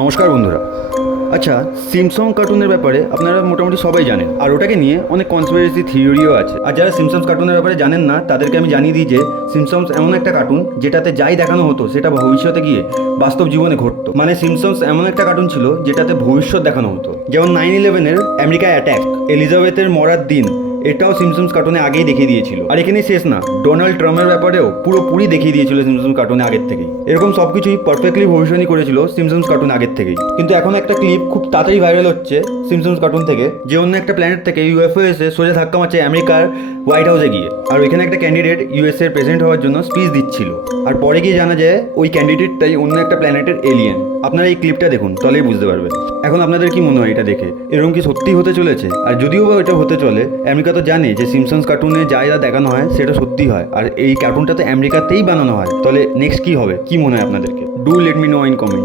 নমস্কার বন্ধুরা। আচ্ছা, সিমসন কার্টুনের ব্যাপারে আপনারা মোটামুটি সবাই জানেন, আর ওটাকে নিয়ে অনেক কনস্পিরেসি থিওরিও আছে। আর যারা সিমসনস কার্টুনের ব্যাপারে জানেন না তাদেরকে আমি জানিয়ে দিই যে সিমসনস এমন একটা কার্টুন যেটাতে যাই দেখানো হতো সেটা ভবিষ্যতে গিয়ে বাস্তব জীবনে ঘটতো। মানে সিমসনস এমন একটা কার্টুন ছিল যেটাতে ভবিষ্যৎ দেখানো হতো। যেমন 9/11-এর আমেরিকায় অ্যাট্যাক, এলিজাবেথের মরার দিন, এটাও সিমসনস কার্টুনে আগেই দেখিয়ে দিয়েছিল। আর এখানেই শেষ না, ডোনাল্ড ট্রাম্পের ব্যাপারেও পুরোপুরি দেখিয়ে দিয়েছিল সিমসনস কার্টুনে আগের থেকেই। এরকম সব কিছুই পারফেক্টলি ভবিষ্যৎই করেছিল সিমসনস কার্টুন আগের থেকেই। কিন্তু এখন একটা ক্লিপ খুব তাড়াতাড়ি ভাইরাল হচ্ছে সিমসনস কার্টুন থেকে, যে অন্য একটা প্ল্যানেট থেকে ইউএফও এসে সোজা ধাক্কা মারছে আমেরিকার হোয়াইট হাউসে গিয়ে। আর ওইখানে একটা ক্যান্ডিডেট ইউএসএর প্রেসিডেন্ট হওয়ার জন্য স্পিচ দিচ্ছিল, আর পরে গিয়ে জানা যায় ওই ক্যান্ডিডেটটাই অন্য একটা প্ল্যানেটের এলিয়েন। আপনারা এই ক্লিপটা দেখুন, তাহলেই বুঝতে পারবেন। এখন আপনাদের কি মনে হয় এটা দেখে, এরকম কি সত্যি হতে চলেছে? আর যদিও বা এটা হতে চলে, আমেরিকা তো জানে যে সিমসনস কার্টুনে যা যা দেখানো হয় সেটা সত্যি হয়, আর এই কার্টুনটা তো আমেরিকাতেই বানানো হয়। তাহলে নেক্সট কি হবে, কি মনে হয় আপনাদেরকে? Do let me no in comment.